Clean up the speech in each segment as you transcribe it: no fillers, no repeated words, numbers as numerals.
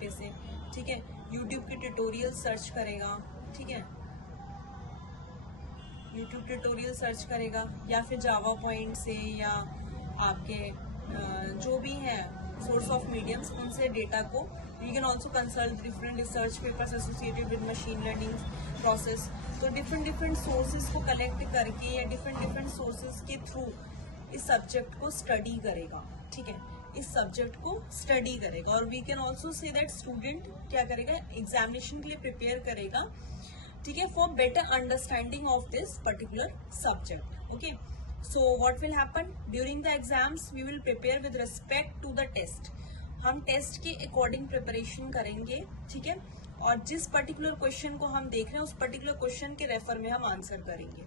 पे से, ठीक है। यूट्यूब के ट्यूटोरियल सर्च करेगा, ठीक है, यूट्यूब ट्यूटोरियल सर्च करेगा, या फिर जावा पॉइंट से, या आपके जो भी है सोर्स ऑफ मीडियम्स, उनसे डेटा को you can also consult different research papers associated with machine learning process. तो डिफरेंट सोर्सेज को कलेक्ट करके या डिफरेंट सोर्सेज के थ्रू इस सब्जेक्ट को स्टडी करेगा, ठीक है, इस सब्जेक्ट को स्टडी करेगा। और we can also say that student क्या करेगा, एग्जामिनेशन के लिए प्रिपेयर करेगा, ठीक है, for better understanding of this particular subject. Okay, so what will happen during the exams, we will prepare with respect to the test. हम test के according preparation करेंगे, ठीक है, और जिस पर्टिकुलर क्वेश्चन को हम देख रहे हैं उस पर्टिकुलर क्वेश्चन के रेफर में हम आंसर करेंगे,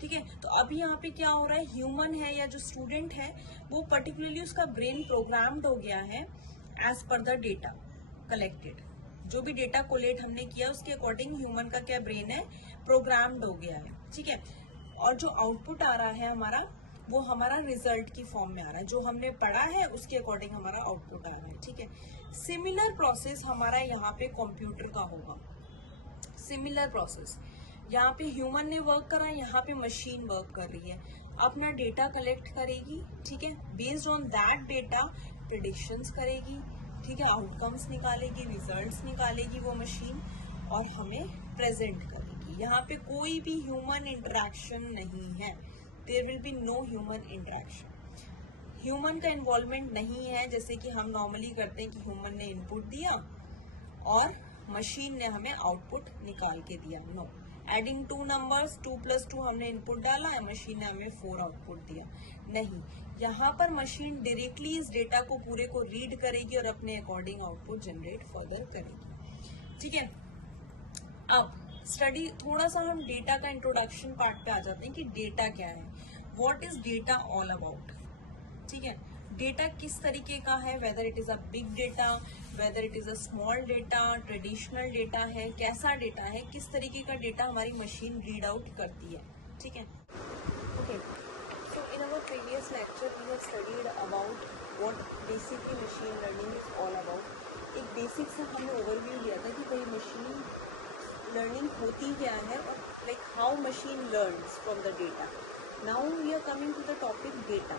ठीक है। तो अभी यहाँ पे क्या हो रहा है, ह्यूमन है या जो स्टूडेंट है वो पर्टिकुलरली उसका ब्रेन प्रोग्राम्ड हो गया है as per the data collected. जो भी डेटा कोलेट हमने किया उसके अकॉर्डिंग ह्यूमन का क्या ब्रेन है, प्रोग्राम्ड हो गया है, ठीक है। और जो आउटपुट आ रहा है हमारा, वो हमारा रिजल्ट की फॉर्म में आ रहा है, जो हमने पढ़ा है उसके अकॉर्डिंग हमारा आउटपुट आ रहा है, ठीक है। सिमिलर प्रोसेस हमारा यहाँ पे कंप्यूटर का होगा। सिमिलर प्रोसेस यहाँ पे ह्यूमन ने वर्क करा, यहाँ पे मशीन वर्क कर रही है, अपना डेटा कलेक्ट करेगी, ठीक है, based on that data predictions करेगी, ठीक है, आउटकम्स निकालेगी, रिजल्ट्स निकालेगी वो मशीन, और हमें प्रेजेंट करेगी। यहाँ पे कोई भी ह्यूमन इंटरेक्शन नहीं है, there will be no human interaction. Human का इन्वॉल्वमेंट नहीं है जैसे कि हम नॉर्मली करते हैं कि ह्यूमन ने इनपुट दिया और मशीन ने हमें आउटपुट निकाल के दिया। नो, एडिंग 2 नंबर्स, 2 + 2 हमने इनपुट डाला है, मशीन ने हमें 4 आउटपुट दिया। नहीं, यहाँ पर मशीन डायरेक्टली इस डेटा को पूरे को रीड करेगी और अपने अकॉर्डिंग आउटपुट जनरेट फर्दर करेगी, ठीक है। अब स्टडी थोड़ा सा हम डेटा का इंट्रोडक्शन पार्ट पे आ जाते हैं कि डेटा क्या है, what is data all about, ठीक है। डेटा किस तरीके का है, whether it is a big data, whether it is a small data, traditional data है, कैसा डेटा है, किस तरीके का डेटा हमारी मशीन रीड आउट करती है, ठीक है। Okay, so in our previous lecture we have studied about what basically machine learning is all about. एक बेसिक से हमने ओवरव्यू लिया था कि भाई मशीन लर्निंग होती क्या है और like how machine learns from the data. Now we are coming to the topic data.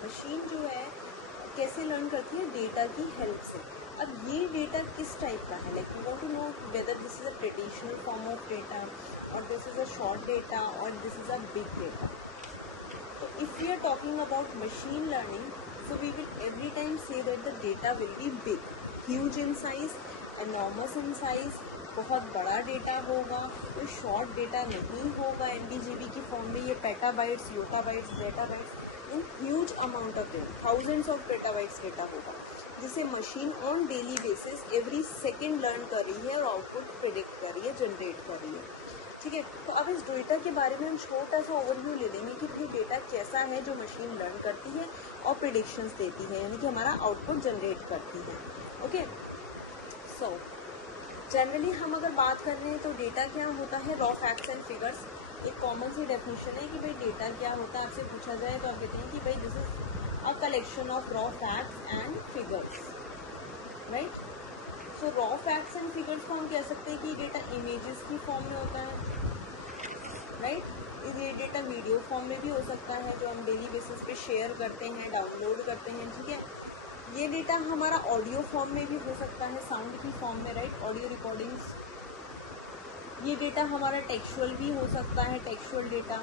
Machine जो है कैसे लर्न करती है, डेटा की हेल्प से। अब ये डेटा किस टाइप का है, like you want to know whether this is a traditional form of data और this is a short data और this is a big data. तो if we are talking about machine learning, so we will every time say that the data will be big, huge in size, enormous in size, बहुत बड़ा data होगा, कोई short data नहीं होगा एमबीजीबी की form में, ये petabytes, yottabytes, zettabytes in huge amount of data, thousands of petabytes data होगा, जिसे machine on daily basis every second learn कर रही है और आउटपुट प्रेडिक्ट कर रही है, जनरेट कर रही है, ठीक है। तो अब इस डेटा के बारे में हम छोटा सा ओवरव्यू ले लेंगे कि भाई डेटा कैसा है जो मशीन लर्न करती है और प्रेडिक्शंस देती है, यानी कि हमारा आउटपुट जनरेट करती है। ओके, सो जनरली हम अगर बात कर रहे हैं तो डेटा क्या होता है, रॉ फैक्ट्स एंड फिगर्स। एक कॉमन सी डेफिनेशन है कि भाई डेटा क्या होता है, आपसे पूछा जाए तो आप कहते हैं कि भाई this is a collection of raw facts and figures, right. So raw facts and figures को हम कह सकते हैं कि डेटा इमेजेस की फॉर्म में होता है, राइट। ये डेटा वीडियो फॉर्म में भी हो सकता है जो हम डेली बेसिस पे शेयर करते हैं, डाउनलोड करते हैं, ठीक है। ये डेटा हमारा ऑडियो फॉर्म में भी हो सकता है, साउंड की फॉर्म में, राइट, ऑडियो रिकॉर्डिंग्स। ये डेटा हमारा टेक्सचुअल भी हो सकता है, टेक्सचुअल डेटा,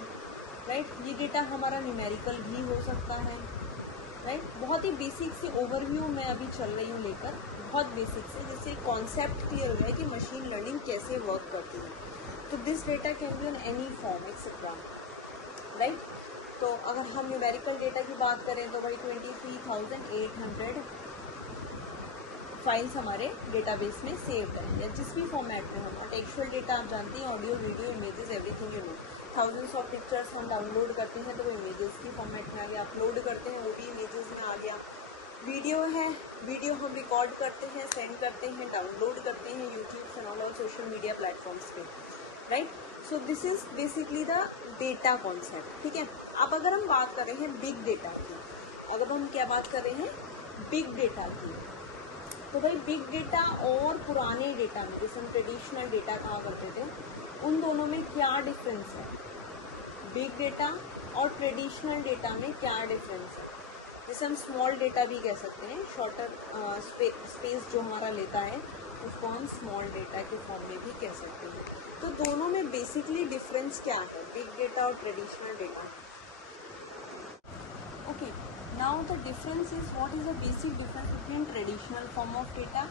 राइट। ये डेटा हमारा न्यूमेरिकल भी हो सकता है, राइट। बहुत ही बेसिक से ओवरव्यू मैं अभी चल रही हूँ लेकर, बहुत बेसिक से, जिससे कॉन्सेप्ट क्लियर हो जाए कि मशीन लर्निंग कैसे वर्क करती है। तो this data can be in any form etcetera, right. तो अगर हम न्यूमेरिकल डेटा की बात करें तो भाई 23,800 फाइल्स हमारे डेटाबेस में सेव करेंगे, या जिस भी फॉर्मेट में होगा। टेक्सचुअल डेटा आप जानते हैं, audio, video, images, everything you know. Thousands of pictures हम डाउनलोड करते हैं तो वो इमेजेस की फॉर्मेट में आ गया, अपलोड करते हैं वो भी इमेजेस में आ गया। वीडियो है, वीडियो हम रिकॉर्ड करते हैं, सेंड करते हैं, डाउनलोड करते हैं YouTube and all social media platforms पे, right. So this is basically the data concept, ठीक है। अब अगर हम बात कर रहे हैं बिग डेटा की, अगर हम क्या बात कर रहे हैं, बिग डेटा की, तो भाई बिग डेटा और पुराने डेटा में, जैसे हम ट्रेडिशनल डेटा कहा करते थे, उन दोनों में क्या डिफरेंस है? बिग डेटा और ट्रेडिशनल डेटा में क्या डिफरेंस है? जैसे हम स्मॉल डेटा भी कह सकते हैं, शॉर्टर स्पेस जो हमारा लेता है उसको हम स्मॉल डेटा के फॉर्म में भी कह सकते हैं। तो दोनों में बेसिकली डिफरेंस क्या है, बिग डेटा और traditional data? Okay, now the difference is, what is the basic difference between traditional form of data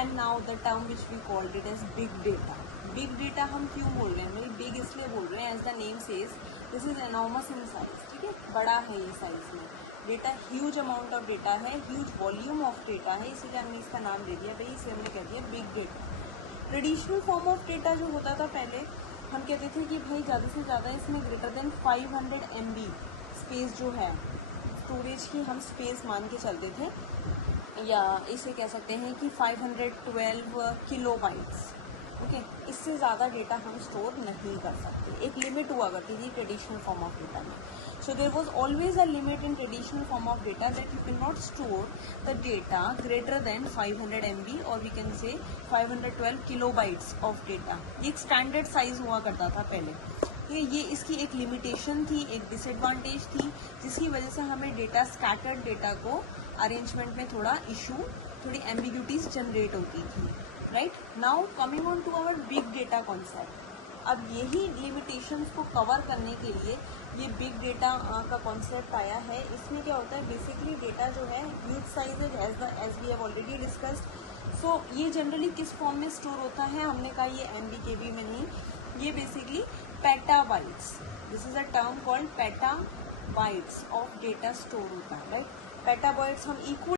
and now the term which we called it as big data. Big data हम क्यों बोल रहे हैं? भाई big इसलिए बोल रहे हैं, as the name says, this is enormous in size, ठीक है, बड़ा है ये साइज में, data huge amount of data है, ह्यूज वॉल्यूम ऑफ डेटा है, इसीलिए हमने इसका नाम दे दिया भाई, इसे हमने कह दिया big data. Traditional form of data जो होता था पहले, हम कहते थे कि भाई ज़्यादा से ज़्यादा इसमें ग्रेटर देन 500 MB स्पेस जो है, स्टोरेज की हम स्पेस मान के चलते थे, या इसे कह सकते हैं कि 512 किलोबाइट्स। ओके, इससे ज़्यादा डेटा हम स्टोर नहीं कर सकते, एक लिमिट हुआ करती थी ट्रेडिशनल फॉर्म ऑफ डेटा में। So there was always a limit in traditional form of data that you can not store the data greater than 500 MB और we can say 512 kilobytes of data. ये एक standard size हुआ करता था पहले। ये इसकी एक लिमिटेशन थी, एक डिसएडवांटेज थी, जिसकी वजह से हमें डेटा, स्कैटर्ड डेटा को अरेंजमेंट में थोड़ा इशू, थोड़ी एम्बिग्यूटीज जनरेट होती थी, right. Now coming on to our big data concept. अब यही लिमिटेशंस को कवर करने के लिए ये बिग डेटा का कॉन्सेप्ट आया है। इसमें क्या होता है, बेसिकली डेटा जो है huge size as we have already discussed. So ये जनरली किस फॉर्म में स्टोर होता है? हमने कहा ये MB KB में नहीं, ये basically petabytes, this is a term called petabytes of data store होता है, राइट। पेटाबाइट्स हम इक्वल